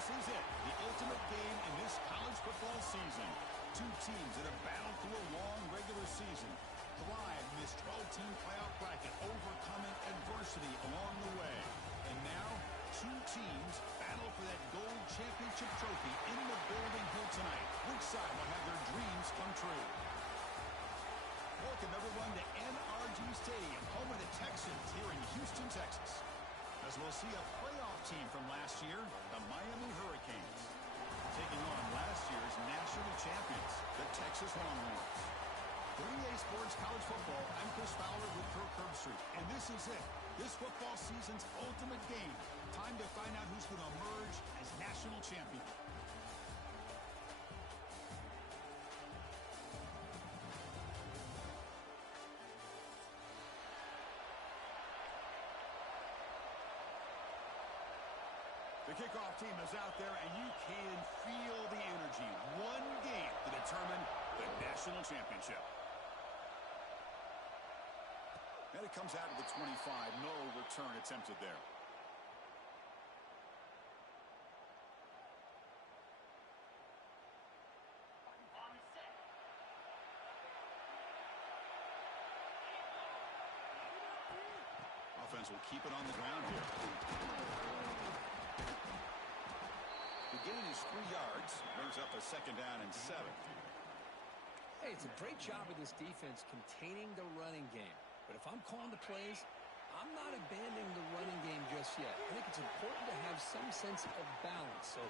This is it, the ultimate game in this college football season. Two teams that have battled through a long regular season, thrived in this 12-team playoff bracket, overcoming adversity along the way. And now, two teams battle for that gold championship trophy in the building here tonight. Which side will have their dreams come true? Welcome, everyone, to NRG Stadium, home of the Texans here in Houston, Texas. As we'll see a playoff team from last year, the Miami Hurricanes, taking on last year's national champions, the Texas Longhorns. For EA Sports College Football, I'm Chris Fowler with Kirk Herbstreit, and this is it. This football season's ultimate game. Time to find out who's going to emerge as national champion. The kickoff team is out there, and you can feel the energy. One game to determine the national championship. And it comes out of the 25. No return attempted there. Offense will keep it on the ground here. The gain is 3 yards. Brings up a 2nd down and 7. Hey, it's a great job of this defense containing the running game. But if I'm calling the plays, I'm not abandoning the running game just yet. I think it's important to have some sense of balance. So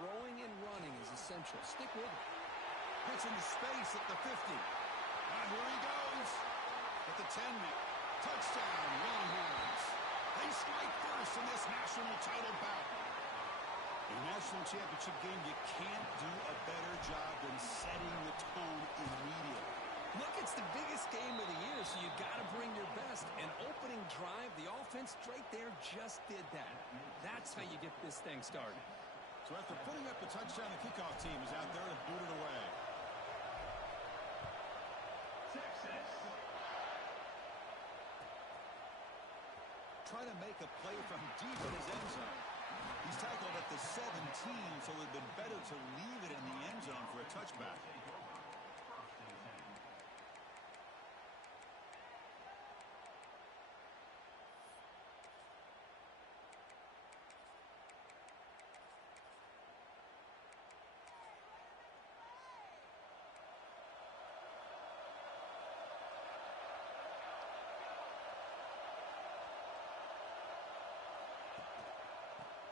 throwing and running is essential. Stick with it. Gets into space at the 50. And here he goes. At the 10. Touchdown, Longhorns. They strike first in this national title bout. In a national championship game, you can't do a better job than setting the tone immediately. Look, it's the biggest game of the year, so you got to bring your best. An opening drive, the offense right there just did that. That's how you get this thing started. So after putting up the touchdown, the kickoff team is out there to boot it away. Texas. Try to make a play from deep in his end zone. He's tackled at the 17, so it would have been better to leave it in the end zone for a touchback.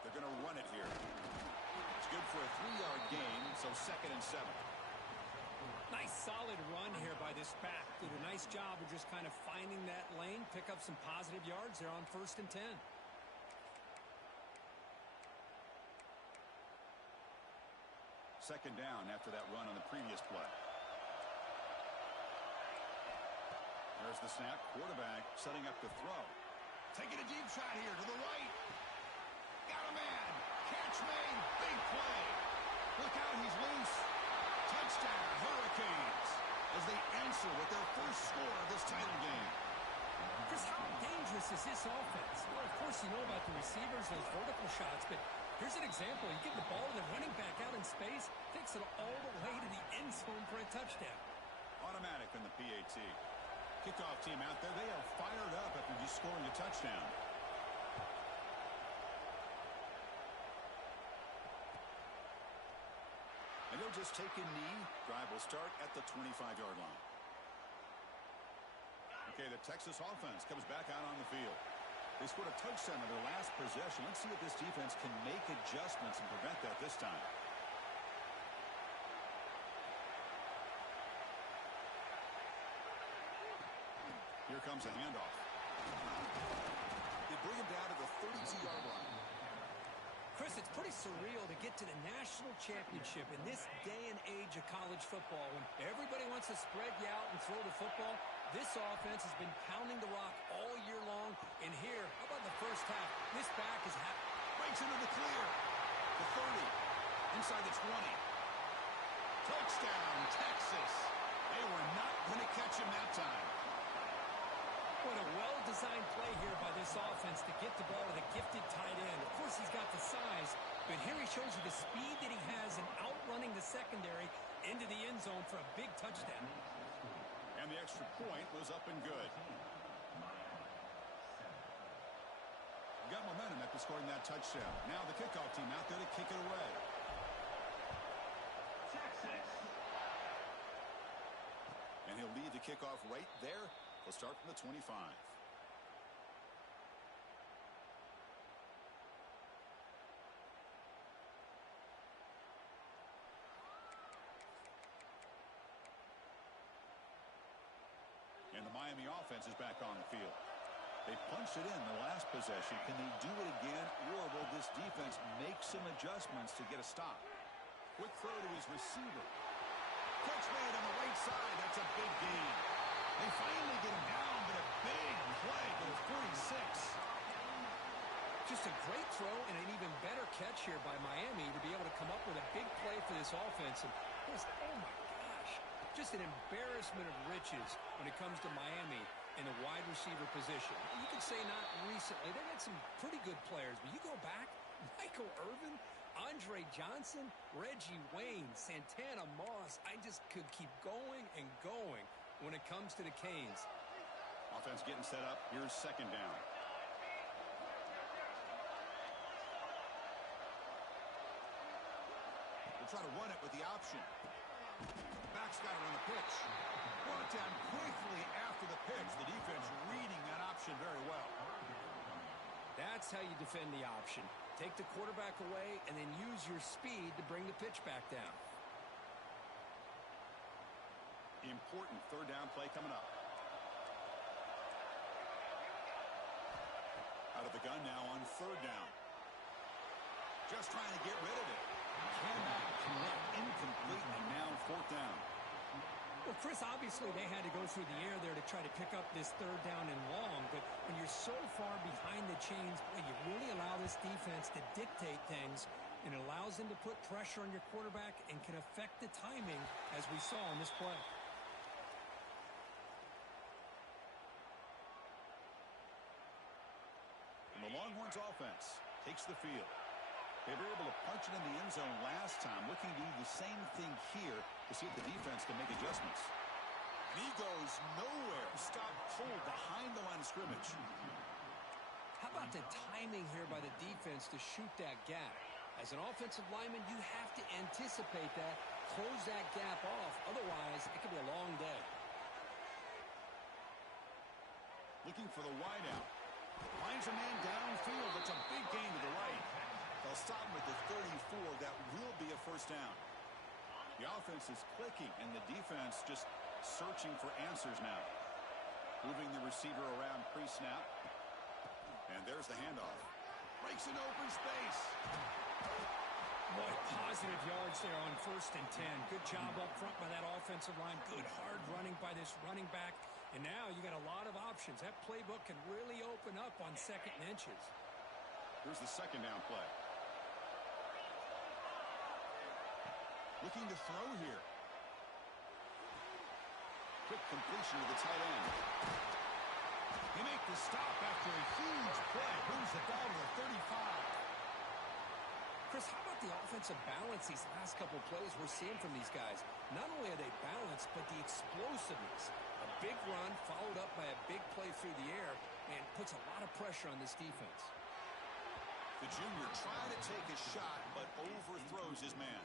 They're going to run it here. It's good for a 3-yard gain, so 2nd and 7. Nice solid run here by this back. Did a nice job of just kind of finding that lane, pick up some positive yards there on 1st and 10. Second down after that run on the previous play. There's the snap. Quarterback setting up the throw. Taking a deep shot here to the right. Got a man. Catch made. Big play. Look out, he's loose. Touchdown, Hurricanes, as they answer with their first score of this title game. Chris, how dangerous is this offense? Well, of course, you know about the receivers, those vertical shots, but here's an example. You get the ball to the running back out in space, takes it all the way to the end zone for a touchdown. Automatic in the PAT. Kickoff team out there, they are fired up after just scoring a touchdown. And they'll just take a knee. Drive will start at the 25-yard line. Okay, the Texas offense comes back out on the field. They scored a touchdown on their last possession. Let's see if this defense can make adjustments and prevent that this time. Here comes a handoff. They bring him down to the 32-yard line. Chris, it's pretty surreal to get to the national championship in this day and age of college football when everybody wants to spread you out and throw the football. This offense has been pounding the rock all year long. And here, how about the first half? This back is breaks into the clear. The 30. Inside the 20. Touchdown, Texas. They were not going to catch him that time. What a well-designed play here by this offense to get the ball to the gifted tight end. Of course, he's got the size, but here he shows you the speed that he has in outrunning the secondary into the end zone for a big touchdown. And the extra point was up and good. Got momentum after scoring that touchdown. Now the kickoff team out there to kick it away. And he'll lead the kickoff right there. He'll start from the 25. And the Miami offense is back on the field. They punched it in the last possession. Can they do it again, or will this defense make some adjustments to get a stop? Quick throw to his receiver. Catch made on the right side. That's a big gain. They finally get him down, but a big play for the 46. Just a great throw and an even better catch here by Miami to be able to come up with a big play for this offense. And oh my gosh, just an embarrassment of riches when it comes to Miami in the wide receiver position. You could say not recently. They had some pretty good players, but you go back, Michael Irvin, Andre Johnson, Reggie Wayne, Santana Moss. I just could keep going and going when it comes to the Canes. Offense getting set up. Here's second down. They'll try to run it with the option. Back's got it on the pitch. Brought down quickly after the pitch. The defense reading that option very well. That's how you defend the option. Take the quarterback away and then use your speed to bring the pitch back down. Important third down play coming up. Out of the gun now on third down. Just trying to get rid of it. Cannot connect, incomplete, and now fourth down. Well, Chris, obviously they had to go through the air there to try to pick up this third down and long, but when you're so far behind the chains, boy, you really allow this defense to dictate things, and it allows them to put pressure on your quarterback and can affect the timing, as we saw in this play. And the Longhorns offense takes the field. They were able to punch it in the end zone last time, looking to do the same thing here to see if the defense can make adjustments. And he goes nowhere. Stop cold behind the line of scrimmage. How about the timing here by the defense to shoot that gap? As an offensive lineman, you have to anticipate that, close that gap off. Otherwise, it could be a long day. Looking for the wideout. Finds a man downfield. It's a big gain to the right. They'll stop him at the 34. That will be a first down. The offense is clicking, and the defense just searching for answers now. Moving the receiver around pre-snap. And there's the handoff. Breaks in open space. Boy, positive yards there on 1st and 10. Good job up front by that offensive line. Good hard running by this running back. And now you got a lot of options. That playbook can really open up on 2nd and inches. Here's the second down play. Looking to throw here. Quick completion to the tight end. They make the stop after a huge play. Brings the ball to the 35. Chris, how about the offensive balance these last couple plays we're seeing from these guys? Not only are they balanced, but the explosiveness. A big run followed up by a big play through the air and puts a lot of pressure on this defense. The junior tried to take a shot, but overthrows his man.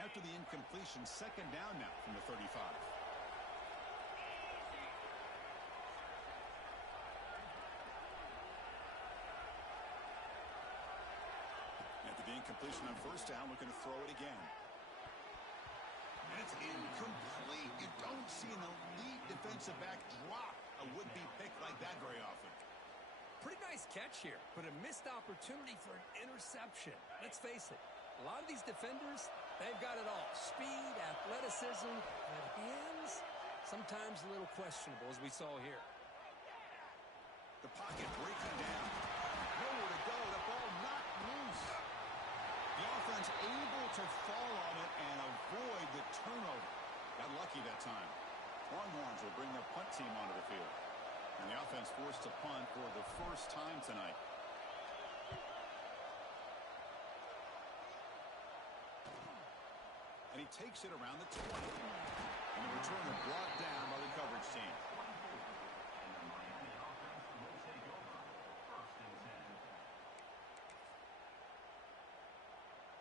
After the incompletion, second down now from the 35. After the incompletion on first down, looking to throw it again. And it's incomplete. You don't see an elite defensive back drop a would-be pick like that very often. Pretty nice catch here, but a missed opportunity for an interception. Let's face it, a lot of these defenders, they've got it all. Speed, athleticism, but hands, sometimes a little questionable, as we saw here. The pocket breaking down. Nowhere to go. The ball knocked loose. The offense able to fall on it and avoid the turnover. to bring their punt team onto the field. And the offense forced to punt for the first time tonight. And he takes it around the 20. And the return is brought down by the coverage team.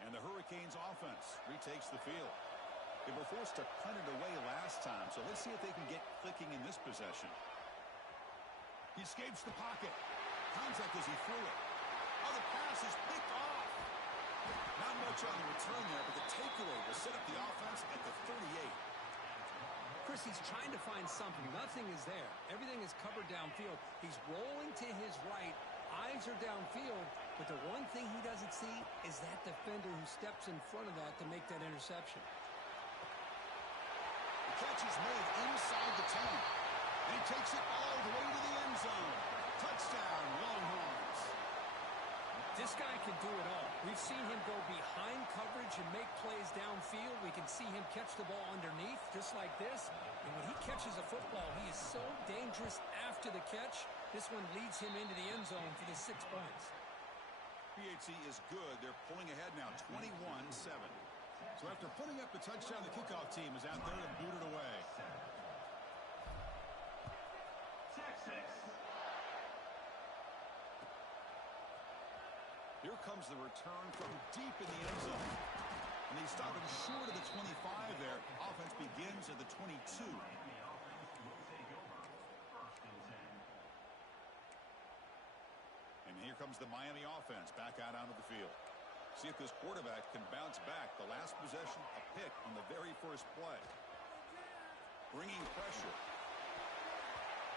And the Hurricanes offense retakes the field. They were forced to punt it away last time, so let's see if they can get clicking in this possession. He escapes the pocket. Contact as he threw it. Oh, the pass is picked off. Not much on the return there, but the takeaway will set up the offense at the 38. Chris, he's trying to find something. Nothing is there. Everything is covered downfield. He's rolling to his right. Eyes are downfield, but the one thing he doesn't see is that defender who steps in front of that to make that interception. The catch is made inside the 10. And he takes it all the way to the end zone. Touchdown, Longhorns. This guy can do it all. We've seen him go behind coverage and make plays downfield. We can see him catch the ball underneath, just like this. And when he catches a football, he is so dangerous after the catch. This one leads him into the end zone for the 6 points. PHC is good. They're pulling ahead now, 21-7. So after putting up the touchdown, the kickoff team is out there to boot it away. Here comes the return from deep in the end zone. And they stop it short of the 25 there. Offense begins at the 22. And here comes the Miami offense back out onto the field. See if this quarterback can bounce back. The last possession, a pick on the very first play. Bringing pressure.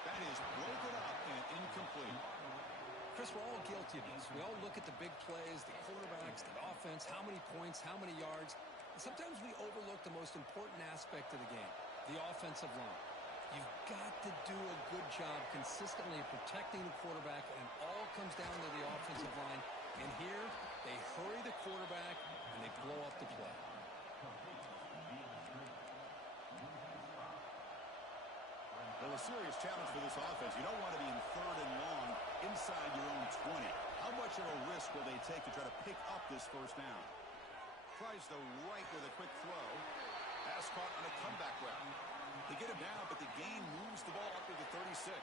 That is broken up and incomplete. Chris, we're all guilty of this. We all look at the big plays, the quarterbacks, the offense, how many points, how many yards. And sometimes we overlook the most important aspect of the game, the offensive line. You've got to do a good job consistently protecting the quarterback, and it all comes down to the offensive line. And here, they hurry the quarterback, and they blow up the play. Well, a serious challenge for this offense. You don't want to be in 3rd and long inside your own 20. How much of a risk will they take to try to pick up this first down? Tries the right with a quick throw. Pass caught on a comeback route. They get him down, but the gain moves the ball up to the 36.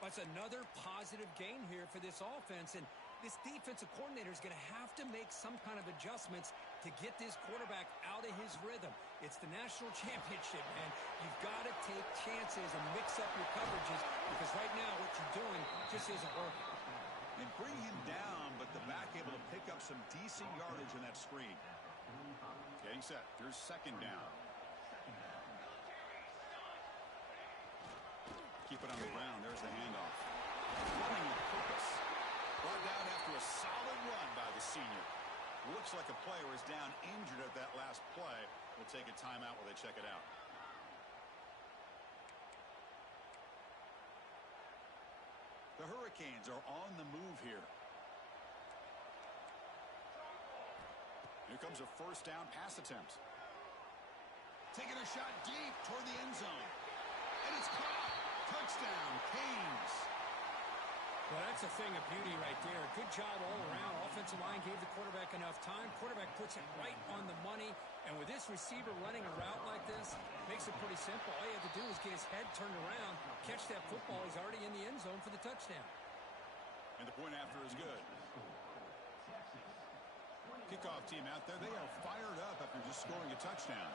That's another positive gain here for this offense, and this defensive coordinator is going to have to make some kind of adjustments to get this quarterback out of his rhythm. It's the national championship, man. You've got to take chances and mix up your coverages because right now what you're doing just isn't working. And bring him down, but the back able to pick up some decent yardage in that screen. Getting set. Here's 2nd down. Keep it on the ground. There's the handoff. Running with purpose. Brought down after a solid run by the senior. Looks like a player is down injured at that last play. We'll take a timeout while they check it out. The Hurricanes are on the move here. Here comes a 1st down pass attempt. Taking a shot deep toward the end zone. And it's caught. Touchdown, Canes. Well, that's a thing of beauty right there. Good job all around. Offensive line gave the quarterback enough time. Quarterback puts it right on the money. And with this receiver running a route like this, makes it pretty simple. All you have to do is get his head turned around, catch that football. He's already in the end zone for the touchdown. And the point after is good. Kickoff team out there. They are fired up after just scoring a touchdown.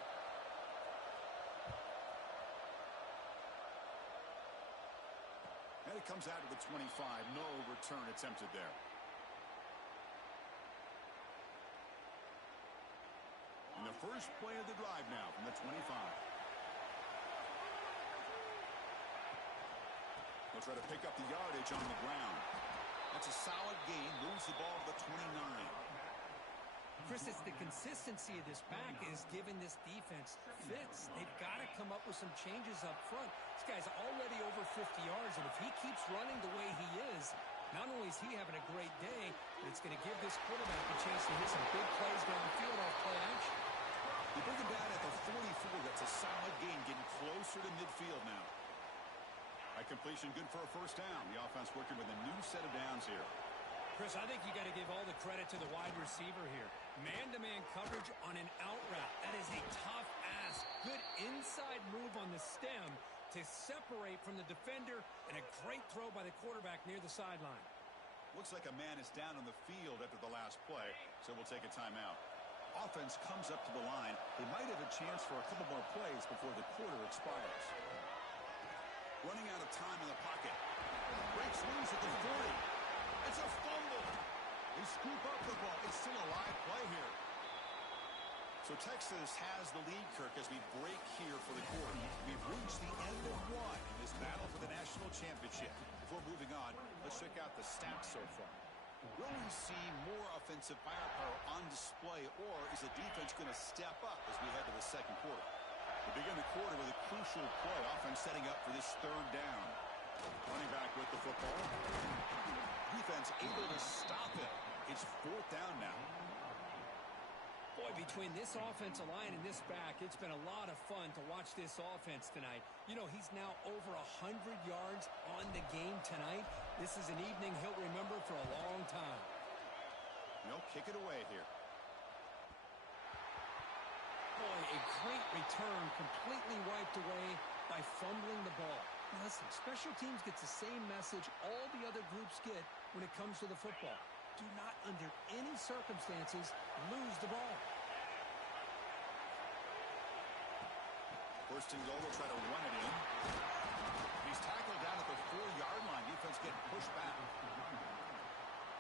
And it comes out to the 25. No return attempted there. And the first play of the drive now from the 25. They'll try to pick up the yardage on the ground. That's a solid gain. Moves the ball to the 29. Chris, it's the consistency of this back is giving this defense fits. They've got to come up with some changes up front. This guy's already over 50 yards, and if he keeps running the way he is, not only is he having a great day, but it's going to give this quarterback a chance to hit some big plays downfield off play action. You bring him down at the 44. That's a solid gain, getting closer to midfield now. A completion good for a first down. The offense working with a new set of downs here. Chris, I think you got to give all the credit to the wide receiver here. Man-to-man coverage on an out route. That is a tough ask. Good inside move on the stem to separate from the defender, and a great throw by the quarterback near the sideline. Looks like a man is down on the field after the last play, so we'll take a timeout. Offense comes up to the line. They might have a chance for a couple more plays before the quarter expires. Running out of time in the pocket. Breaks loose at the 40. It's a fumble. They scoop up the ball. It's still a live play here. So Texas has the lead, Kirk, as we break here for the quarter. We've reached the end of one in this battle for the national championship. Before moving on, let's check out the stats so far. Will we see more offensive firepower on display, or is the defense going to step up as we head to the second quarter? We begin the quarter with a crucial play. Offense setting up for this third down. Running back with the football. Defense able to stop it. It's fourth down now. Boy, between this offensive line and this back, it's been a lot of fun to watch this offense tonight. You know, he's now over 100 yards on the game tonight. This is an evening he'll remember for a long time. They'll kick it away here. Boy, a great return, completely wiped away by fumbling the ball. Now listen, special teams gets the same message all the other groups get when it comes to the football. Do not, under any circumstances, lose the ball. First and goal, they'll try to run it in. He's tackled down at the 4-yard line. Defense getting pushed back.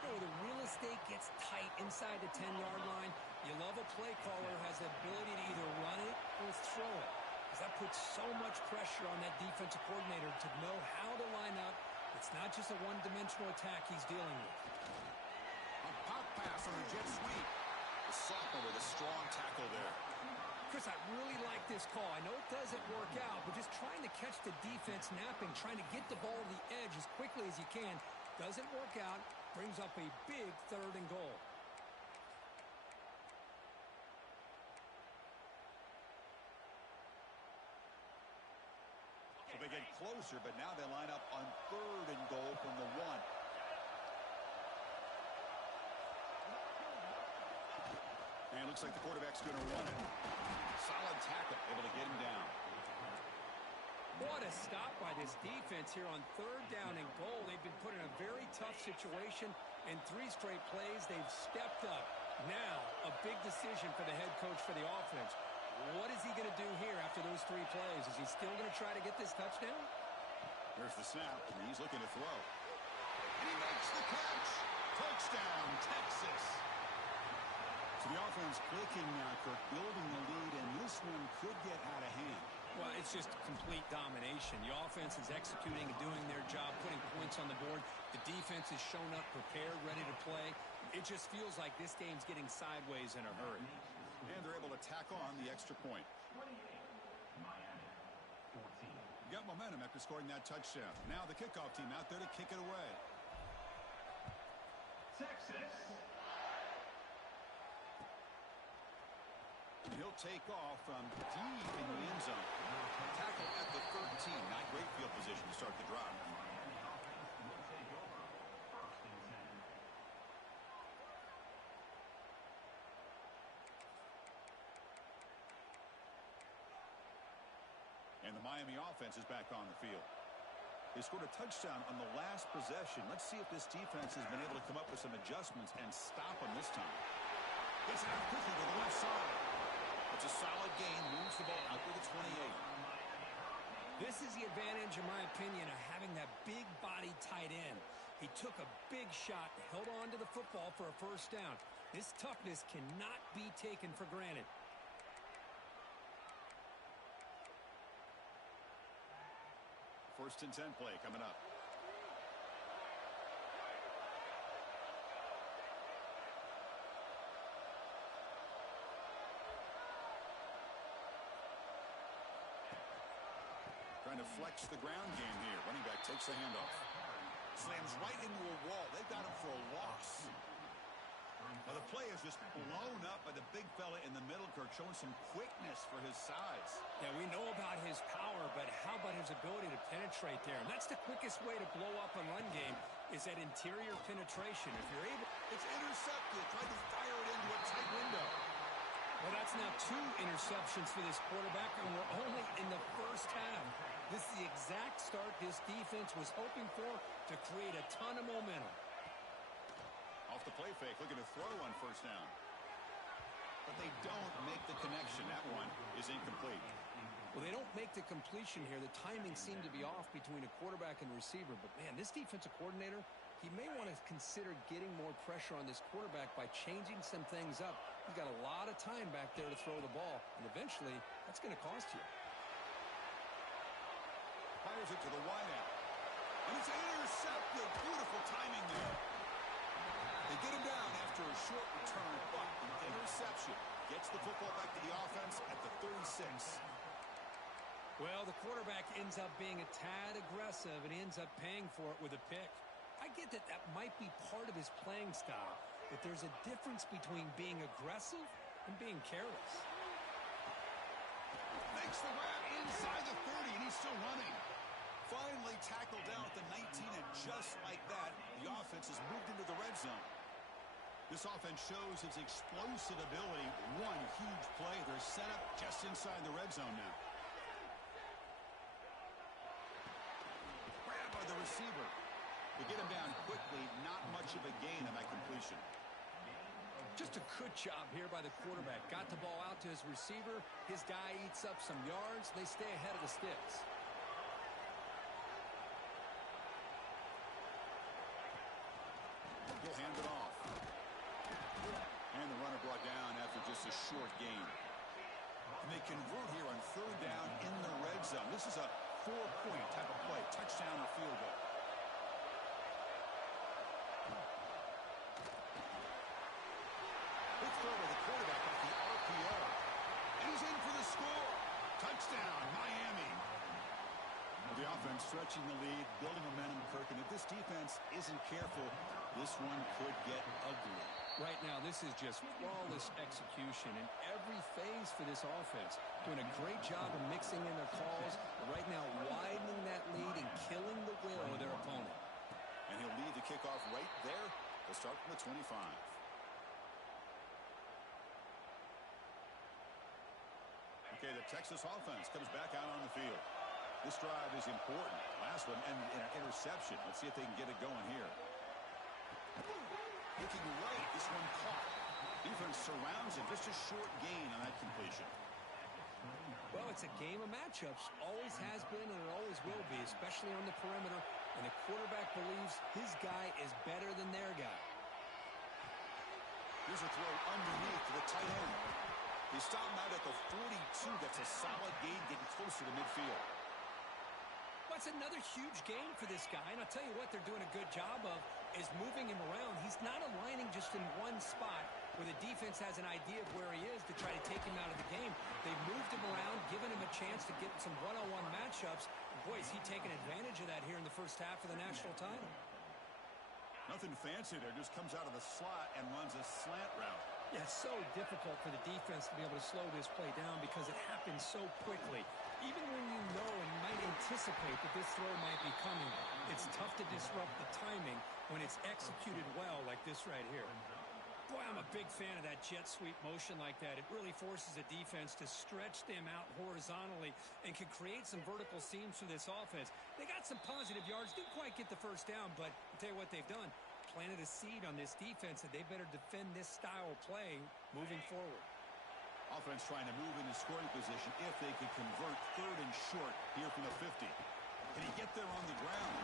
You know, the real estate gets tight inside the 10-yard line. You love a play caller who has the ability to either run it or throw it, because that puts so much pressure on that defensive coordinator to know how to line up. It's not just a one-dimensional attack he's dealing with. A pop pass on the jet sweep. The sophomore with a strong tackle there. Chris, I really like this call. I know it doesn't work out, but just trying to catch the defense napping, trying to get the ball to the edge as quickly as you can. Doesn't work out. Brings up a big third and goal. So they get closer, but now they line up on third and goal from the 1. And it looks like the quarterback's going to run it. Solid tackle, able to get him down. What a stop by this defense here on third down and goal. They've been put in a very tough situation. In 3 straight plays, they've stepped up. Now, a big decision for the head coach for the offense. What is he going to do here after those 3 plays? Is he still going to try to get this touchdown? There's the snap, and he's looking to throw. And he makes the catch. Touchdown, Texas. So the offense clicking now, Kirk, building the lead, and this one could get out of hand. Well, it's just complete domination. The offense is executing and doing their job, putting points on the board. The defense has shown up, prepared, ready to play. It just feels like this game's getting sideways in a hurry. And they're able to tack on the extra point. You got momentum after scoring that touchdown. Now the kickoff team out there to kick it away. Texas. He'll take off from deep in the end zone. Tackle at the 13. Not great field position to start the drive. And the Miami offense is back on the field. They scored a touchdown on the last possession. Let's see if this defense has been able to come up with some adjustments and stop them this time. Gets it out quickly to the left side. It's a solid gain. Moves the ball out to the 28. This is the advantage, in my opinion, of having that big body tight end. He took a big shot, held on to the football for a first down. This toughness cannot be taken for granted. First and 10 play coming up. Trying to flex the ground game here. Running back takes the handoff. Slams right into a wall. They've got him for a loss. Now the The play is just blown up by the big fella in the middle, Kirk, showing some quickness for his size. Yeah, we know about his power, but how about his ability to penetrate there? And that's the quickest way to blow up a run game is that interior penetration. If you're able... It's intercepted. Tried to fire it into a tight window. Well, that's now 2 interceptions for this quarterback, and we're only in the first half. This is the exact start this defense was hoping for to create a ton of momentum. Off the play fake, looking to throw on first down. But they don't make the connection. That one is incomplete. Well, they don't make the completion here. The timing seemed to be off between a quarterback and receiver. But, man, this defensive coordinator, he may want to consider getting more pressure on this quarterback by changing some things up. He's got a lot of time back there to throw the ball, and eventually that's going to cost you. Fires it to the wideout. And it's intercepted. Beautiful timing there. They get him down after a short return, but an interception gets the football back to the offense at the 36. Well, the quarterback ends up being a tad aggressive and ends up paying for it with a pick. I get that that might be part of his playing style, but there's a difference between being aggressive and being careless. Makes the grab inside the 30, and he's still running. Finally tackled down at the 19, and just like that, the offense has moved into the red zone. This offense shows its explosive ability. One huge play. They're set up just inside the red zone now. Grab by the receiver. They get him down quickly. Not much of a gain on that completion. Just a good job here by the quarterback. Got the ball out to his receiver. His guy eats up some yards. They stay ahead of the sticks. He'll hand it off. And the runner brought down after just a short gain. And they convert here on third down in the red zone. This is a 4-point type of play. Touchdown or field goal. Big throw by the quarterback off the RPO. And he's in for the score. Touchdown, Miami. The offense stretching the lead, building momentum, Kirk. And if this defense isn't careful, this one could get ugly. Right now, this is just flawless execution in every phase for this offense. Doing a great job of mixing in their calls. Right now, widening that lead and killing the will of their opponent. And he'll lead the kickoff right there. They'll start from the 25. Okay, the Texas offense comes back out on the field. This drive is important. Last one ended in an interception. Let's see if they can get it going here. Looking right, this one caught. Defense surrounds it. Just a short gain on that completion. Well, it's a game of matchups. Always has been and it always will be, especially on the perimeter. And the quarterback believes his guy is better than their guy. Here's a throw underneath to the tight end. They stop him out at the 42. That's a solid gain, getting closer to midfield. That's another huge game for this guy. And I'll tell you what they're doing a good job of is moving him around. He's not aligning just in one spot where the defense has an idea of where he is to try to take him out of the game. They've moved him around, given him a chance to get some one-on-one matchups. And boy, is he taking advantage of that here in the first half of the national title. Nothing fancy there. Just comes out of the slot and runs a slant route. Yeah, it's so difficult for the defense to be able to slow this play down because it happens so quickly. Even when you know and might anticipate that this throw might be coming, it's tough to disrupt the timing when it's executed well like this right here. Boy, I'm a big fan of that jet sweep motion like that. It really forces a defense to stretch them out horizontally and can create some vertical seams for this offense. They got some positive yards, didn't quite get the first down, but I'll tell you what they've done. Planted a seed on this defense that they better defend this style of play moving forward. Offense trying to move into scoring position if they could convert third and short here from the 50. Can he get there on the ground?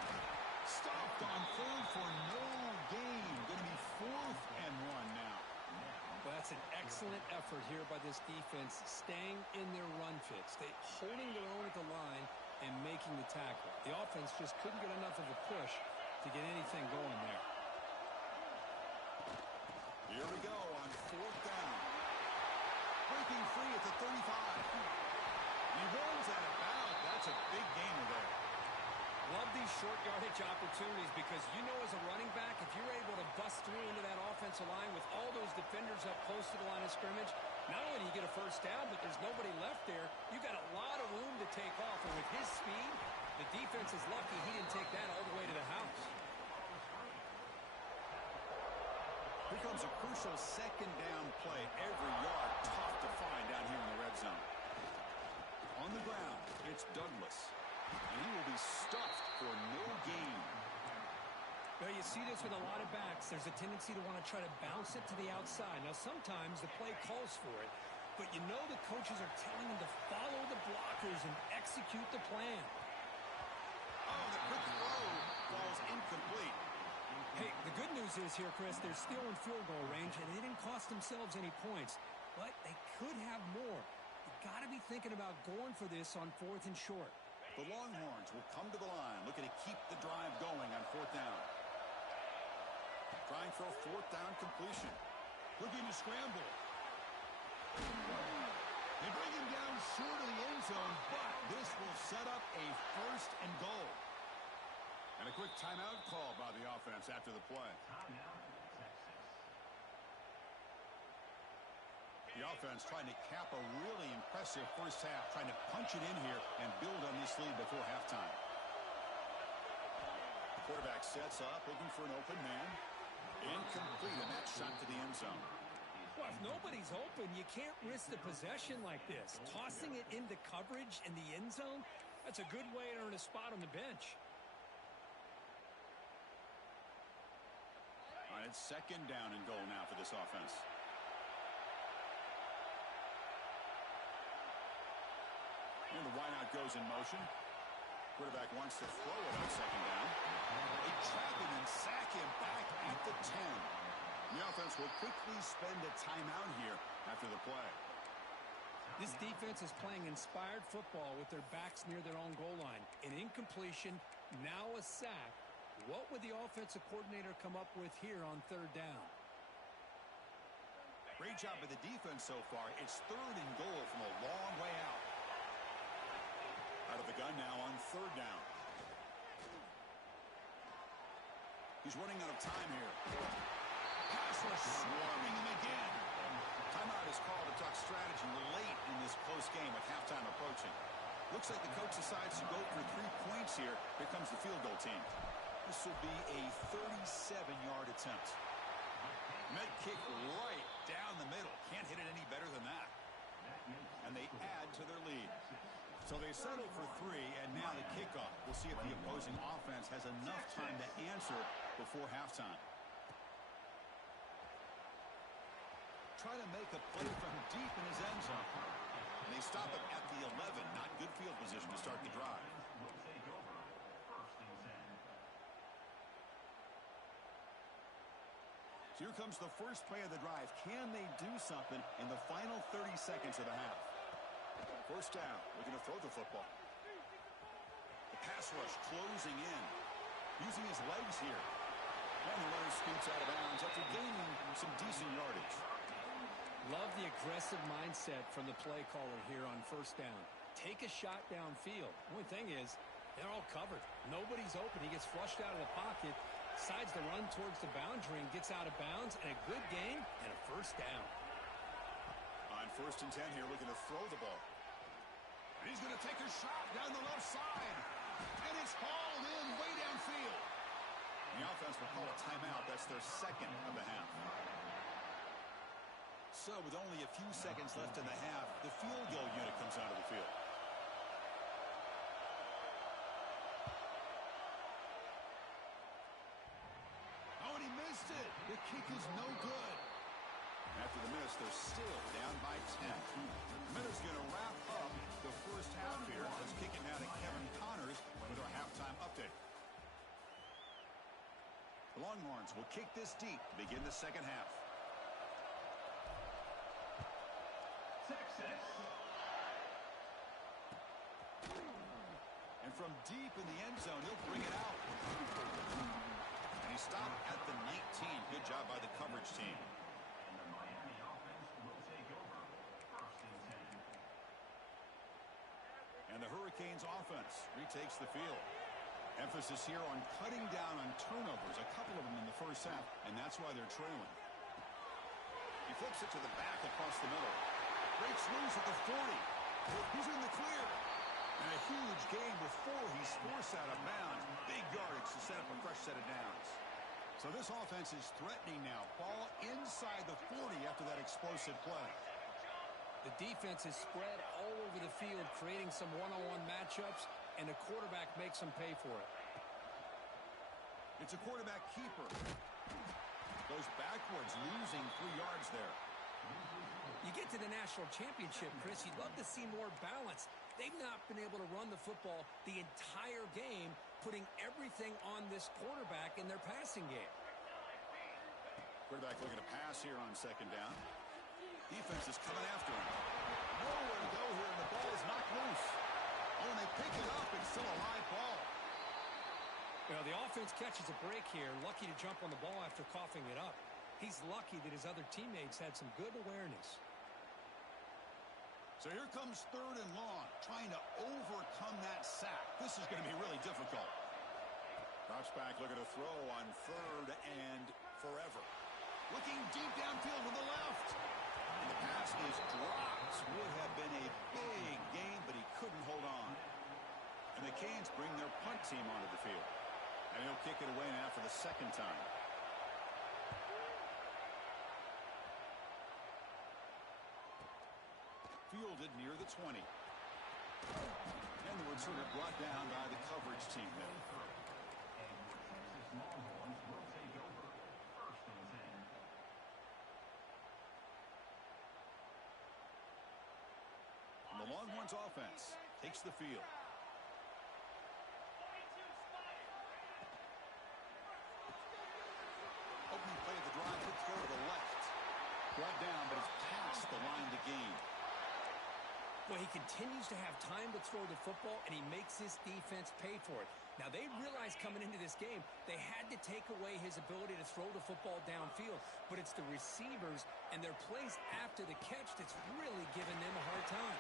Stopped on third for no gain. Going to be 4th and 1 now. Well, that's an excellent effort here by this defense, staying in their run fits. They holding their own at the line and making the tackle. The offense just couldn't get enough of a push to get anything going there. Here we go on 4th down. Breaking free at the 35. He runs out of bounds. That's a big gainer there. Love these short yardage opportunities because you know as a running back, if you're able to bust through into that offensive line with all those defenders up close to the line of scrimmage, not only do you get a first down, but there's nobody left there. You got a lot of room to take off, and with his speed, the defense is lucky he didn't take that all the way to the house. Here comes a crucial second down play. Every yard tough to find down here in the red zone. On the ground, it's Douglas. And he will be stuffed for no gain. Well, you see this with a lot of backs. There's a tendency to want to try to bounce it to the outside. Now, sometimes the play calls for it, but you know the coaches are telling them to follow the blockers and execute the plan. Oh, the quick throw falls incomplete. Hey, the good news is here, Chris, they're still in field goal range, and they didn't cost themselves any points, but they could have more. You got to be thinking about going for this on 4th and short. The Longhorns will come to the line, looking to keep the drive going on 4th down. Trying for a 4th down completion. Looking to scramble. They bring him down short of the end zone, but this will set up a 1st and goal. And a quick timeout call by the offense after the play. The offense trying to cap a really impressive first half, trying to punch it in here and build on this lead before halftime. The quarterback sets up, looking for an open man. Incomplete, and that shot to the end zone. Well, if nobody's open, you can't risk the possession like this. Tossing it into coverage in the end zone, that's a good way to earn a spot on the bench. All right, it's 2nd down and goal now for this offense. And the wideout goes in motion. Quarterback wants to throw it on 2nd down. They trap him and sack him back at the 10. The offense will quickly spend a timeout here after the play. This defense is playing inspired football with their backs near their own goal line. An incompletion, now a sack. What would the offensive coordinator come up with here on 3rd down? Great job by the defense so far. It's 3rd and goal from a long way out. Out of the gun now on 3rd down. He's running out of time here. Pass rush swarming him again. Timeout is called to talk strategy. We're late in this close game with halftime approaching. Looks like the coach decides to go for 3 points here. Here comes the field goal team. This will be a 37-yard attempt. Met kick right down the middle. Can't hit it any better than that. And they add to their lead. So they settle for 3, and now the kickoff. We'll see if the opposing offense has enough time to answer before halftime. Try to make a play from deep in his end zone. And they stop it at the 11. Not good field position to start the drive. So here comes the first play of the drive. Can they do something in the final 30 seconds of the half? First down, looking to throw the football. The pass rush closing in, using his legs here. And the runner scoots out of bounds after gaining some decent yardage. Love the aggressive mindset from the play caller here on 1st down. Take a shot downfield. Only thing is, they're all covered. Nobody's open. He gets flushed out of the pocket, decides to run towards the boundary and gets out of bounds, and a good gain and a 1st down. On 1st and 10 here, looking to throw the ball. And he's going to take a shot down the left side. And it's hauled in way downfield. The offense will call a timeout. That's their 2nd of the half. So with only a few seconds left in the half, the field goal unit comes out of the field. Oh, and he missed it. The kick is no good. After the miss, they're still down by 10. Minutes going to wrap up the first half here. Let's kick it now to Kevin Connors with our halftime update. The Longhorns will kick this deep to begin the second half. And from deep in the end zone, he'll bring it out. And he stopped at the 19. Good job by the coverage team. And the Hurricanes offense retakes the field. Emphasis here on cutting down on turnovers, a couple of them in the first half, and that's why they're trailing. He flips it to the back across the middle. Breaks loose at the 40. He's in the clear. And a huge game before he's forced out of bounds. Big yardage to set up a fresh set of downs. So this offense is threatening now. Ball inside the 40 after that explosive play. The defense is spread all over the field, creating some one-on-one matchups, and the quarterback makes them pay for it. It's a quarterback keeper. Goes backwards, losing 3 yards there. You get to the national championship, Chris, you'd love to see more balance. They've not been able to run the football the entire game, putting everything on this quarterback in their passing game. Quarterback looking to pass here on second down. Defense is coming after him. Nowhere to go here, and the ball is knocked loose. Oh, and they pick it up. It's still a live ball. Well, the offense catches a break here, lucky to jump on the ball after coughing it up. He's lucky that his other teammates had some good awareness. So here comes 3rd and long, trying to overcome that sack. This is going to be really difficult. Drops back, looking to throw on 3rd and forever. Looking deep downfield to the left. And the pass is dropped. Would have been a big gain, but he couldn't hold on. And the Canes bring their punt team onto the field. And he'll kick it away now for the 2nd time. Fielded near the 20. And the returner brought down by the coverage team there. And the Longhorns offense takes the field. Opening play of the drive, quick throw to the left. Brought down, but it's past the line to gain. Well, he continues to have time to throw the football, and he makes his defense pay for it. Now, they realized coming into this game they had to take away his ability to throw the football downfield, but it's the receivers and their plays after the catch that's really giving them a hard time.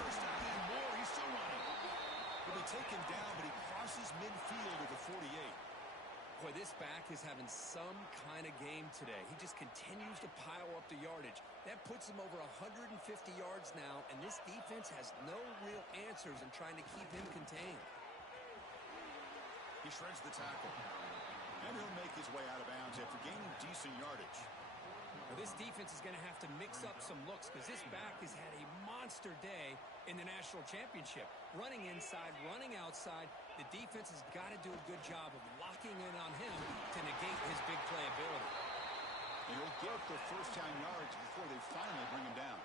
First down and more. He's still running. He'll be taken down, but he crosses midfield at the 48. Boy, this back is having some kind of game today. He just continues to pile up the yardage. That puts him over 150 yards now, and this defense has no real answers in trying to keep him contained. He shreds the tackle. And he'll make his way out of bounds after gaining decent yardage. Now, this defense is going to have to mix up some looks because this back has had a monster day in the national championship. Running inside, running outside. The defense has got to do a good job of locking in on him to negate his big play ability. And he'll get the first-down yards before they finally bring him down.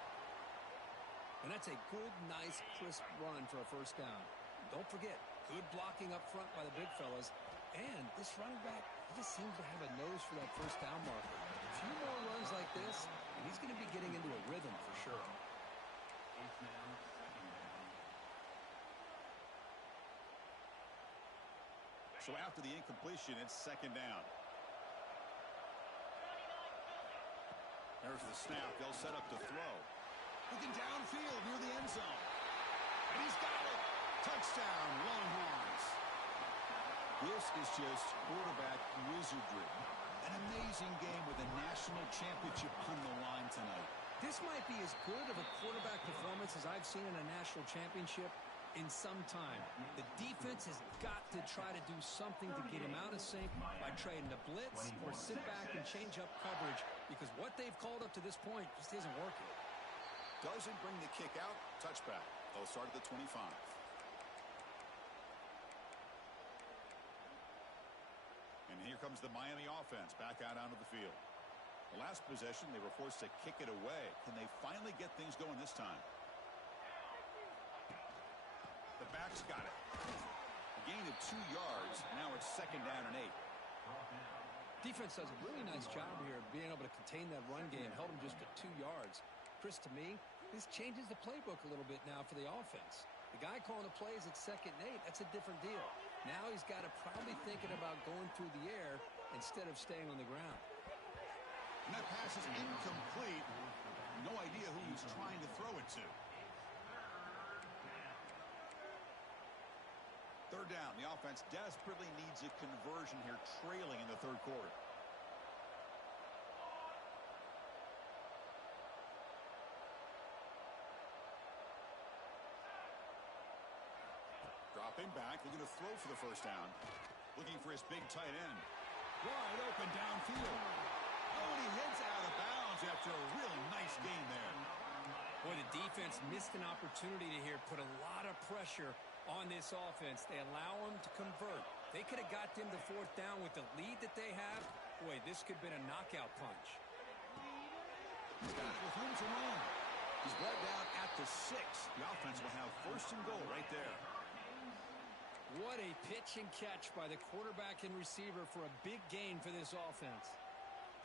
And that's a good, nice, crisp run for a first down. Don't forget, good blocking up front by the big fellas. And this running back, he just seems to have a nose for that first down marker. A few more runs like this, and he's going to be getting into a rhythm for sure. So after the incompletion, it's 2nd down. There's the snap. They'll set up to throw. Looking downfield near the end zone. And he's got it. Touchdown, Longhorns. This is just quarterback wizardry. An amazing game with a national championship on the line tonight. This might be as good of a quarterback performance as I've seen in a national championship in some time. The defense has got to try to do something to get him out of sync by trading the blitz or sit back and change up coverage because what they've called up to this point just isn't working. Doesn't bring the kick out. Touchback. They'll start at the 25. And here comes the Miami offense back out onto the field. The last possession, they were forced to kick it away. Can they finally get things going this time? The back's got it. A gain of 2 yards. Now it's 2nd down and 8. Defense does a really nice job here of being able to contain that run game. Held him just at 2 yards. Chris, to me, this changes the playbook a little bit now for the offense. The guy calling the plays at 2nd and 8, that's a different deal. Now he's got to probably thinking about going through the air instead of staying on the ground. And that pass is incomplete. No idea who he's trying to throw it to. Third down. The offense desperately needs a conversion here, trailing in the third quarter. Dropping back, looking to throw for the first down. Looking for his big tight end. Wide open downfield. Oh, and he heads out of bounds after a really nice gain there. Boy, the defense missed an opportunity to here put a lot of pressure on this offense. They allow them to convert. They could have got them to fourth down with the lead that they have. Boy, this could have been a knockout punch. He's got it with room to run. He's brought down at the 6. The offense will have first and goal right there. What a pitch and catch by the quarterback and receiver for a big gain for this offense.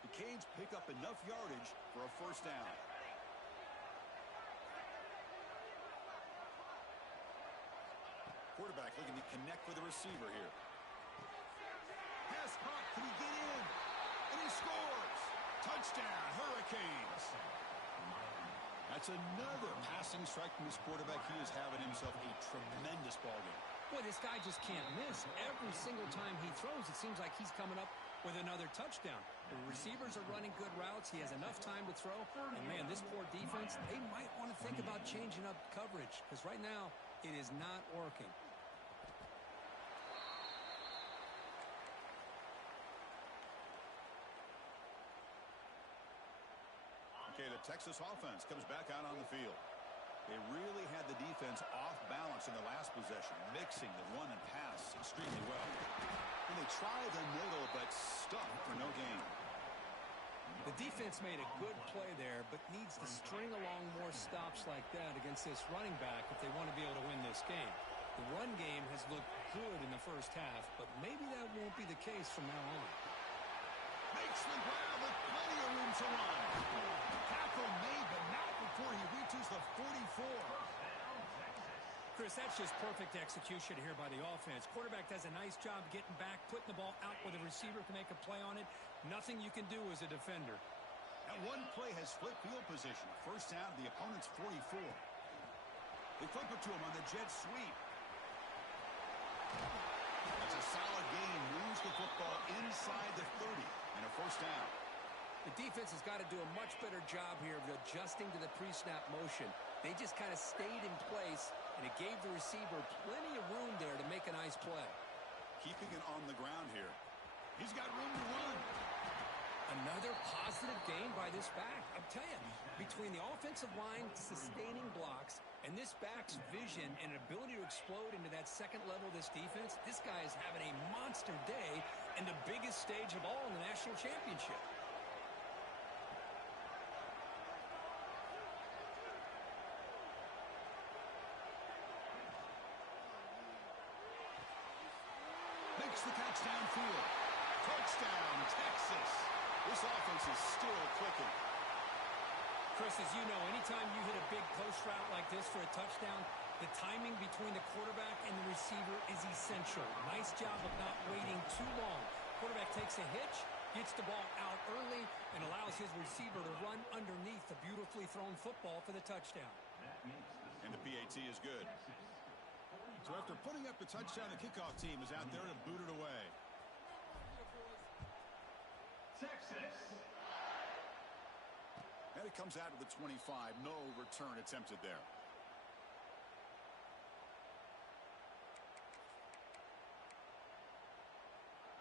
The Canes pick up enough yardage for a first down. Quarterback looking to connect with the receiver here. Pass caught. Can he get in? And he scores. Touchdown, Hurricanes. That's another passing strike from his quarterback. He is having himself a tremendous ball game. Boy, this guy just can't miss. Every single time he throws, it seems like he's coming up with another touchdown. The receivers are running good routes. He has enough time to throw. And, man, this poor defense, they might want to think about changing up coverage because right now it is not working. Okay, the Texas offense comes back out on the field. They really had the defense off balance in the last possession, mixing the run and pass extremely well. And they tried the middle, but stuck for no gain. The defense made a good play there, but needs to string along more stops like that against this running back if they want to be able to win this game. The run game has looked good in the first half, but maybe that won't be the case from now on. Makes the grab with plenty of room to run. Tackle made, but not before he reaches the 44. Chris, that's just perfect execution here by the offense. Quarterback does a nice job getting back, putting the ball out where the receiver can make a play on it. Nothing you can do as a defender. That one play has flipped field position. First down to the opponent's 44. They flip it to him on the jet sweep. That's a solid gain. Moves the football inside the 30 and a first down. The defense has got to do a much better job here of adjusting to the pre-snap motion. They just kind of stayed in place, and it gave the receiver plenty of room there to make a nice play. Keeping it on the ground here. He's got room to run. Another positive gain by this back. I'm telling you, between the offensive line sustaining blocks and this back's vision and ability to explode into that second level of this defense, this guy is having a monster day in the biggest stage of all in the national championship. Makes the catch downfield. Touchdown, Texas. This offense is still clicking. Chris, as you know, anytime you hit a big post route like this for a touchdown, the timing between the quarterback and the receiver is essential. Nice job of not waiting too long. Quarterback takes a hitch, gets the ball out early, and allows his receiver to run underneath the beautifully thrown football for the touchdown. And the PAT is good. So after putting up the touchdown, the kickoff team is out there to boot it away. Texas. And it comes out of the 25. No return attempted there.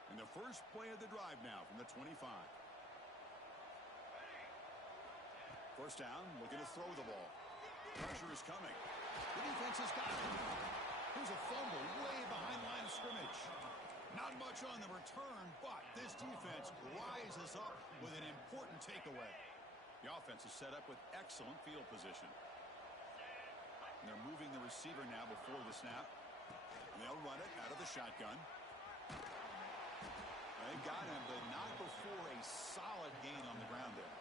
And the first play of the drive now from the 25. First down, looking to throw the ball. Pressure is coming. The defense has got it. Here's a fumble way behind line of scrimmage. Not much on the return, but this defense rises up with an important takeaway. The offense is set up with excellent field position. And they're moving the receiver now before the snap. And they'll run it out of the shotgun. They got him, but not before a solid gain on the ground there.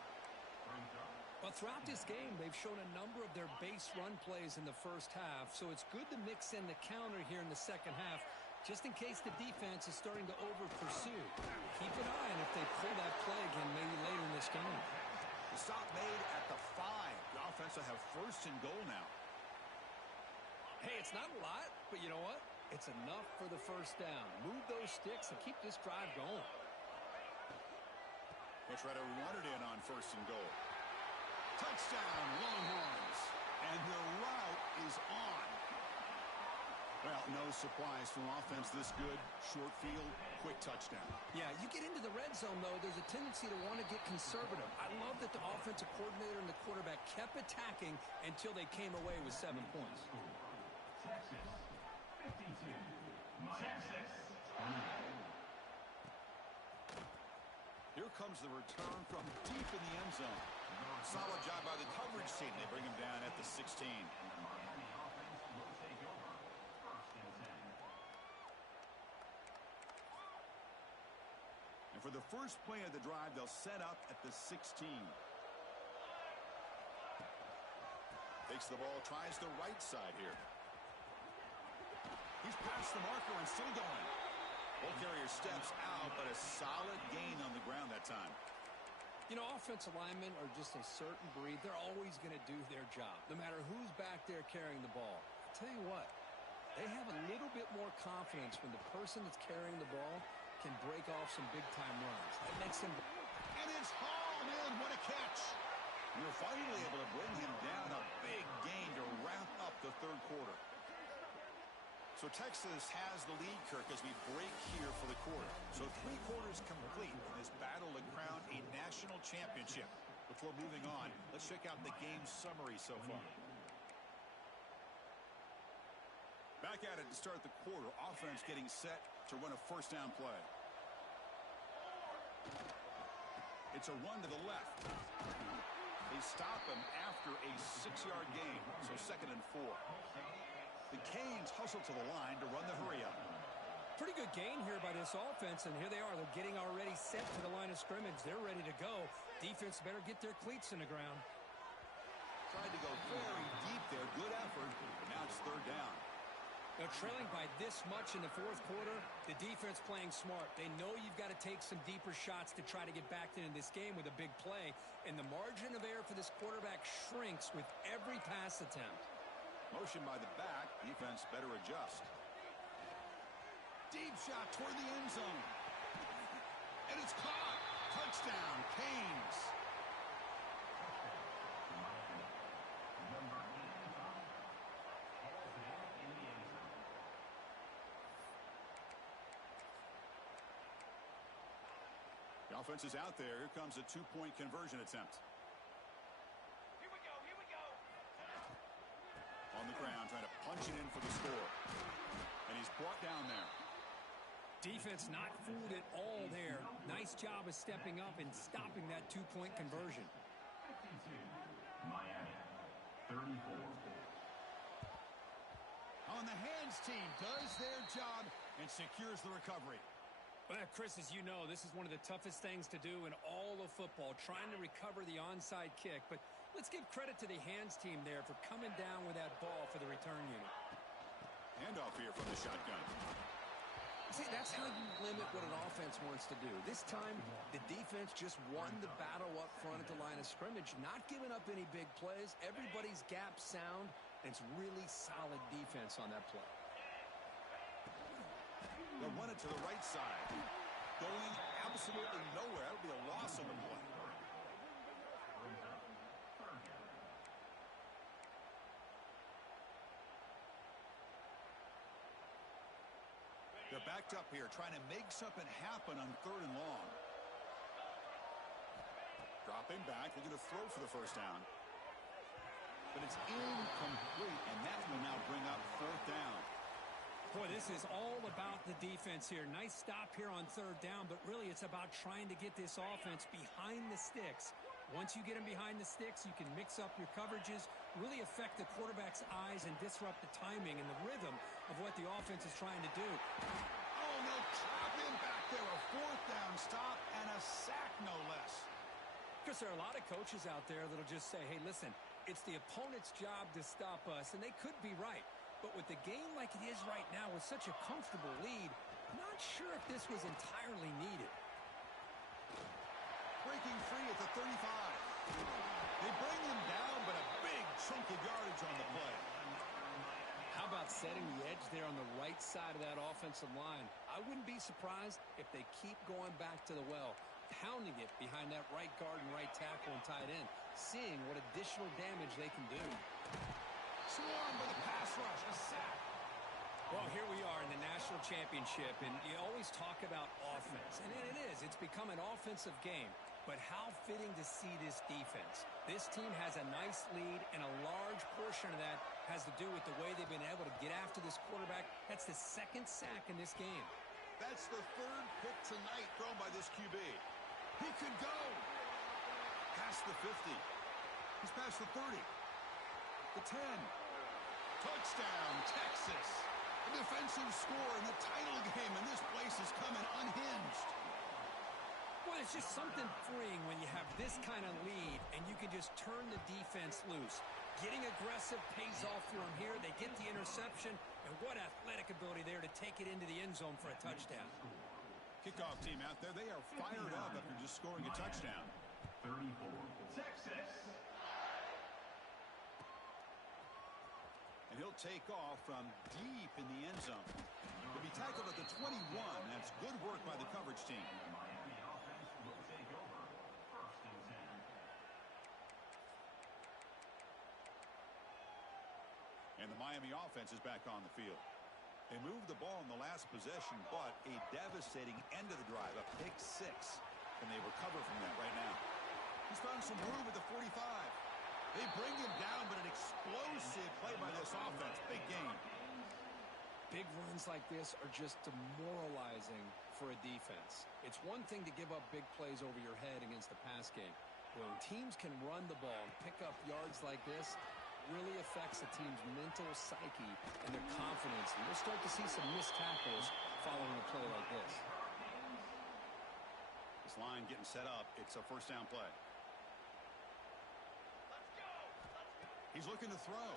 But throughout this game, they've shown a number of their base run plays in the first half, so it's good to mix in the counter here in the second half, just in case the defense is starting to over-pursue. Keep an eye on if they pull that play again maybe later in this game. The stop made at the 5. The offense will have first and goal now. Hey, it's not a lot, but you know what? It's enough for the first down. Move those sticks and keep this drive going. They'll try to run it in on first and goal. Touchdown, Longhorns. And the route is on. Well, no surprise from offense this good. Short field, quick touchdown. Yeah, you get into the red zone, though, there's a tendency to want to get conservative. I love that the offensive coordinator and the quarterback kept attacking until they came away with 7 points. Texas, 52. Texas, 28. Here comes the return from deep in the end zone. Solid job by the coverage team. They bring him down at the 16. And for the first play of the drive, they'll set up at the 16. Takes the ball, tries the right side here. He's past the marker and still going. Ball carrier steps out, but a solid gain on the ground that time. You know, offensive linemen are just a certain breed. They're always going to do their job, no matter who's back there carrying the ball. I tell you what, they have a little bit more confidence when the person that's carrying the ball can break off some big-time runs. That makes them... And it's hauled in. What a catch. And they're finally able to bring him down. A big gain to wrap up the third quarter. So Texas has the lead, Kirk, as we break here for the quarter. So 3 quarters complete in this battle to crown a national championship. Before moving on, let's check out the game summary so far. Back at it to start the quarter. Offense getting set to run a first down play. It's a run to the left. They stop him after a 6-yard gain. So 2nd and 4. The Canes hustle to the line to run the hurry up. Pretty good gain here by this offense, and here they are. They're getting already set to the line of scrimmage. They're ready to go. Defense better get their cleats in the ground. Tried to go very deep there. Good effort. But now it's 3rd down. They're trailing by this much in the 4th quarter. The defense playing smart. They know you've got to take some deeper shots to try to get back into this game with a big play. And the margin of error for this quarterback shrinks with every pass attempt. Motion by the back. Defense better adjust. Deep shot toward the end zone. And it's caught. Touchdown, Canes. The offense is out there. Here comes a 2-point conversion attempt. On the ground, trying to punch it in for the score. And he's brought down there. Defense not fooled at all there. Nice job of stepping up and stopping that 2-point conversion. 52, Miami, 34. On the hands team does their job and secures the recovery. Well, Chris, as you know, this is one of the toughest things to do in all of football, trying to recover the onside kick. But let's give credit to the hands team there for coming down with that ball for the return unit. Handoff here from the shotgun. See, that's how you limit what an offense wants to do. This time, the defense just won the battle up front at the line of scrimmage, not giving up any big plays. Everybody's gap sound, and it's really solid defense on that play. They'll run it to the right side. Going absolutely nowhere. That'll be a loss on the play. They're backed up here, trying to make something happen on 3rd and long. Dropping back, looking to throw for the first down. But it's incomplete, and that will now bring up 4th down. Boy, this is all about the defense here. Nice stop here on 3rd down, but really it's about trying to get this offense behind the sticks. Once you get them behind the sticks, you can mix up your coverages, really affect the quarterback's eyes and disrupt the timing and the rhythm of what the offense is trying to do. Oh, no, trap him back there. A 4th down stop and a sack, no less. Because there are a lot of coaches out there that'll just say, hey, listen, it's the opponent's job to stop us, and they could be right. But with the game like it is right now with such a comfortable lead, I'm not sure if this was entirely needed. Breaking free at the 35. They bring him down, but a big chunk of yardage on the play. How about setting the edge there on the right side of that offensive line? I wouldn't be surprised if they keep going back to the well, pounding it behind that right guard and right tackle and tight end, seeing what additional damage they can do. Swarm with a pass rush, a sack. Well, here we are in the national championship, and you always talk about offense, and it is. It's become an offensive game, but how fitting to see this defense. This team has a nice lead, and a large portion of that has to do with the way they've been able to get after this quarterback. That's the second sack in this game. That's the third pick tonight thrown by this QB. He could go past the 50. He's past the 30. The 10. Touchdown, Texas. A defensive score in the title game, and this place is coming unhinged. Well, it's just something freeing when you have this kind of lead and you can just turn the defense loose. Getting aggressive pays off for them here. They get the interception, and what athletic ability there to take it into the end zone for a touchdown. Kickoff team out there, they are fired up after just scoring a touchdown. 34, Texas. And he'll take off from deep in the end zone. He'll be tackled at the 21. That's good work by the coverage team. The Miami offense will take over 1st and 10. And the Miami offense is back on the field. They moved the ball in the last possession, but a devastating end of the drive, a pick 6. And they recover from that right now. He's found some room at the 45. They bring him down, but an explosive play by this offense. Big game. Big runs like this are just demoralizing for a defense. It's one thing to give up big plays over your head against the pass game. When teams can run the ball and pick up yards like this, really affects the team's mental psyche and their confidence. And we'll start to see some missed tackles following a play like this. This line getting set up. It's a first down play. He's looking to throw.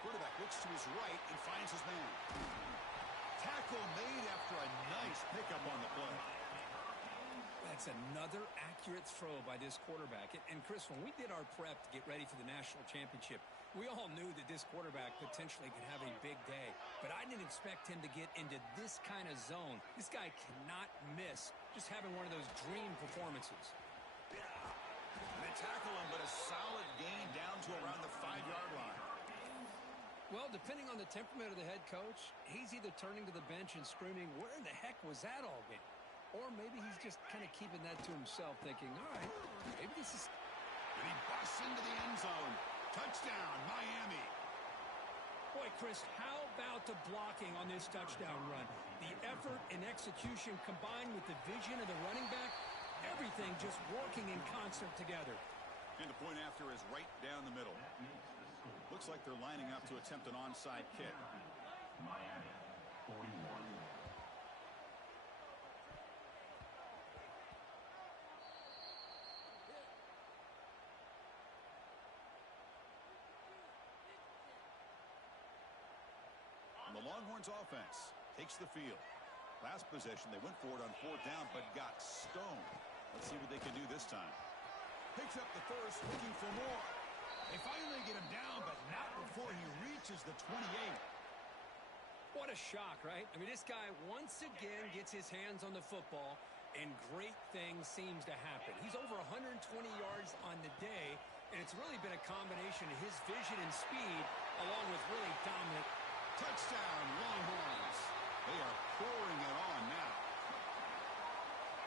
Quarterback looks to his right and finds his man. Tackle made after a nice pickup on the play. That's another accurate throw by this quarterback. And Chris, when we did our prep to get ready for the national championship, we all knew that this quarterback potentially could have a big day. But I didn't expect him to get into this kind of zone. This guy cannot miss just having one of those dream performances. They tackle him, but a solid gain down to around the 5-yard line. Well, depending on the temperament of the head coach, he's either turning to the bench and screaming, where in the heck was that all game? Or maybe he's just kind of keeping that to himself, thinking, all right, maybe this is... And he busts into the end zone. Touchdown, Miami. Boy, Chris, how about the blocking on this touchdown run? The effort and execution combined with the vision of the running back, everything just working in concert together. And the point after is right down the middle. Looks like they're lining up to attempt an onside kick. Miami, 41. The Longhorns offense takes the field. Last possession, they went for it on 4th down, but got stoned. Let's see what they can do this time. Picks up the first, looking for more. They finally get him down, but not before he reaches the 28. What a shock, right? I mean, this guy once again gets his hands on the football, and great things seems to happen. He's over 120 yards on the day, and it's really been a combination of his vision and speed, along with really dominant. Touchdown, Longhorns. They are pouring it on now.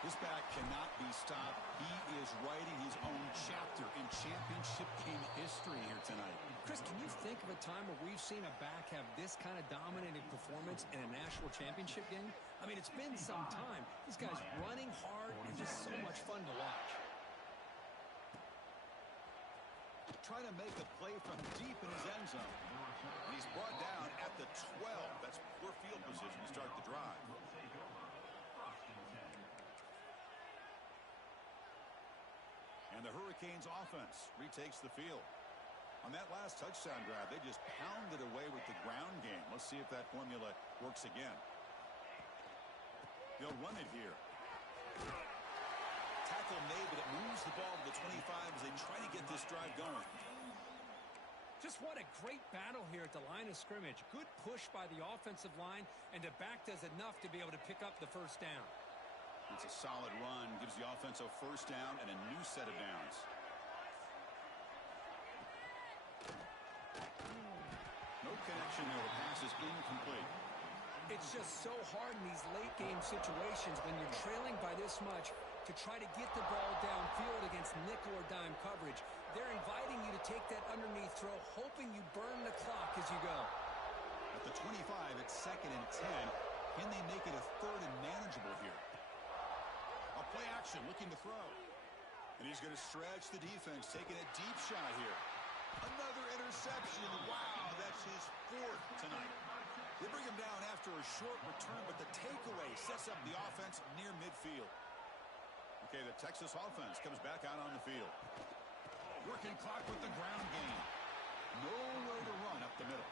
This back cannot be stopped. He is writing his own chapter in championship game history here tonight. Chris, can you think of a time where we've seen a back have this kind of dominating performance in a national championship game? I mean, it's been some time. This guy's running hard and just so much fun to watch. Trying to make a play from deep in his end zone. And he's brought down at the 12. That's poor field position to start the drive. And the Hurricanes offense retakes the field. On that last touchdown drive, they just pounded away with the ground game. Let's see if that formula works again. They'll run it here. Tackle made, but it moves the ball to the 25 as they try to get this drive going. Just what a great battle here at the line of scrimmage. Good push by the offensive line, and the back does enough to be able to pick up the first down. It's a solid run. Gives the offense a first down and a new set of downs. No connection there. The pass is incomplete. It's just so hard in these late-game situations when you're trailing by this much to try to get the ball downfield against nickel or dime coverage. They're inviting you to take that underneath throw, hoping you burn the clock as you go. At the 25, it's 2nd and 10. Can they make it a 3rd and manageable here? A play action, looking to throw. And he's going to stretch the defense, taking a deep shot here. Another interception. Wow, that's his 4th tonight. They bring him down after a short return, but the takeaway sets up the offense near midfield. Okay, the Texas offense comes back out on the field. Working clock with the ground game. Nowhere to run up the middle.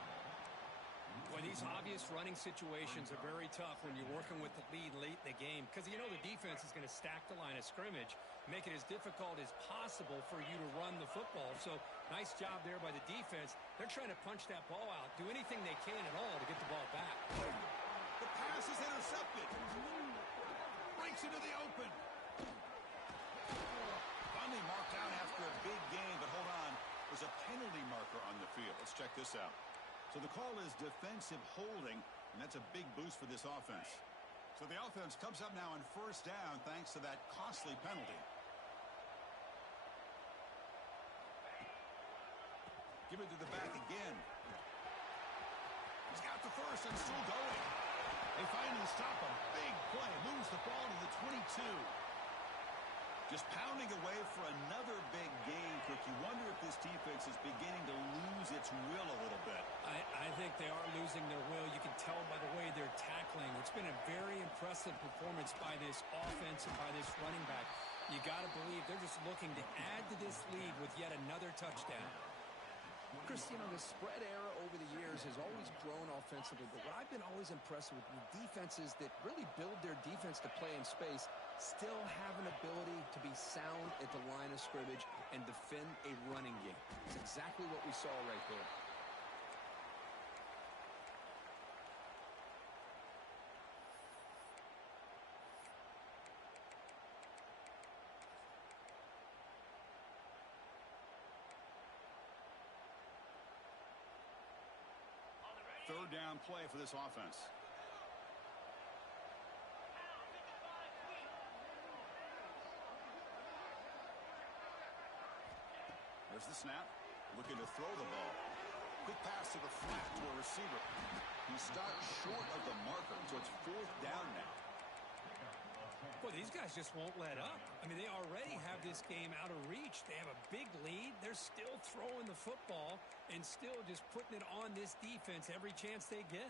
Well, these obvious running situations are very tough when you're working with the lead late in the game because you know the defense is going to stack the line of scrimmage, make it as difficult as possible for you to run the football. So nice job there by the defense. They're trying to punch that ball out, do anything they can at all to get the ball back. The pass is intercepted. Breaks into the open. Finally marked out after a big gain, but hold on. There's a penalty marker on the field. Let's check this out. So the call is defensive holding, and that's a big boost for this offense. So the offense comes up now on 1st down thanks to that costly penalty. Give it to the back again. He's got the first and still going. They finally stop a big play. Moves the ball to the 22. Just pounding away for another big gain, Cook. You wonder if this defense is beginning to lose its will a little bit. I think they are losing their will. You can tell by the way they're tackling. It's been a very impressive performance by this offense and by this running back. You got to believe they're just looking to add to this lead with yet another touchdown. Chris, you know, the spread era over the years has always grown offensively, but what I've been always impressed with defenses that really build their defense to play in space still have an ability to be sound at the line of scrimmage and defend a running game. It's exactly what we saw right there. Third down play for this offense. There's the snap. Looking to throw the ball. Quick pass to the flat to a receiver. He stopped short of the marker, so it's 4th down now. Well, these guys just won't let up. I mean, they already have this game out of reach. They have a big lead. They're still throwing the football and still just putting it on this defense every chance they get.